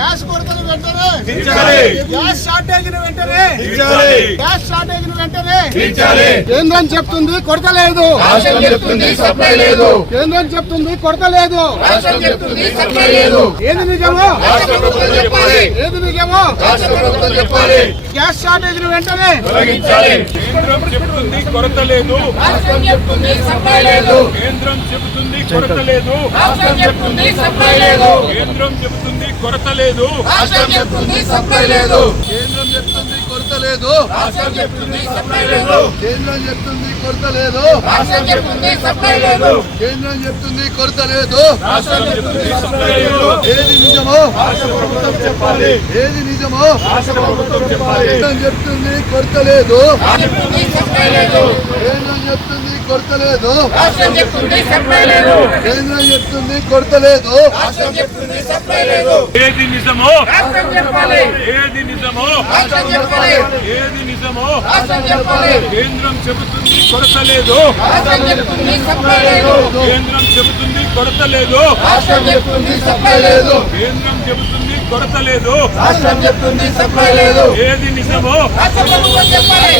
Gas కొరతను వెంటనే తీర్చాలి. గ్యాస్ షార్టేజ్ వెంటనే తీర్చాలి. గ్యాస్ షార్టేజ్ వెంటనే తీర్చాలి. కేంద్రం చెప్తుంది కొరత లేదు, రాష్ట్రం చెప్తుంది సప్లై లేదు. కేంద్రం చెప్తుంది కొరత లేదు, రాష్ట్రం చెప్తుంది సప్లై లేదు. ఏది నిజమో రాష్ట్ర ప్రభుత్వం చెప్పాలి. ఏది నిజమో రాష్ట్ర ప్రభుత్వం చెప్పాలి. గ్యాస్ షార్టేజ్ వెంటనే తొలగించాలి. కేంద్రం చెబుతుంది కొరత లేదు, రాష్ట్రం చెప్తుంది సప్లై లేదు. కేంద్రం చెబుతుంది కొరత లేదు, రాష్ట్రం చెప్తుంది సప్లై లేదు. కేంద్రం చెబుతుంది కొరత లేదు, రాష్ట్రం చెప్తుంది సప్లై లేదు. కేంద్రం చెప్తుంది కొరత లేదు, రాష్ట్రం చెప్తుంది సప్లై లేదు. కేంద్రం చెప్తుంది కొరత లేదు, రాష్ట్రం చెప్తుంది సప్లై లేదు. కేంద్రం చెప్తుంది కొరత లేదు, రాష్ట్రం చెప్తుంది సప్లై లేదు. ఏది నిజమో రాష్ట్ర ప్రభుత్వం చెప్పాలి. ఏది నిజమో రాష్ట్ర ప్రభుత్వం చెప్పాలి. కేంద్రం చెప్తుంది కొరత లేదు, రాష్ట్రం చెప్తుంది సప్లై లేదు. కేంద్రం చెప్తుంది కొరత లేదు, రాష్ట్రం చెప్తుంది సప్లై లేదు. కేంద్రం చెప్తుంది కొరత లేదు, రాష్ట్రం చెప్తుంది సప్లై లేదు. ఏది నిజమో రాష్ట్రం చెప్పాలి. ఏది నిజమో రాష్ట్రం చెప్పాలి. ఏది నిజమో రాష్ట్రం చెప్పాలి. కేంద్రం చెబుతుంది కొరత లేదు, రాష్ట్రం చెప్తుంది సప్లై లేదు. కేంద్రం చెబుతుంది కొరత లేదు, రాష్ట్రం చెప్తుంది సప్లై లేదు. కేంద్రం చెబుతుంది కొరత లేదు. రాష్ట్రం చెప్తుంది సప్లై లేదు. ఏది నిజమో రాష్ట్ర ప్రభుత్వం చెప్పాలి.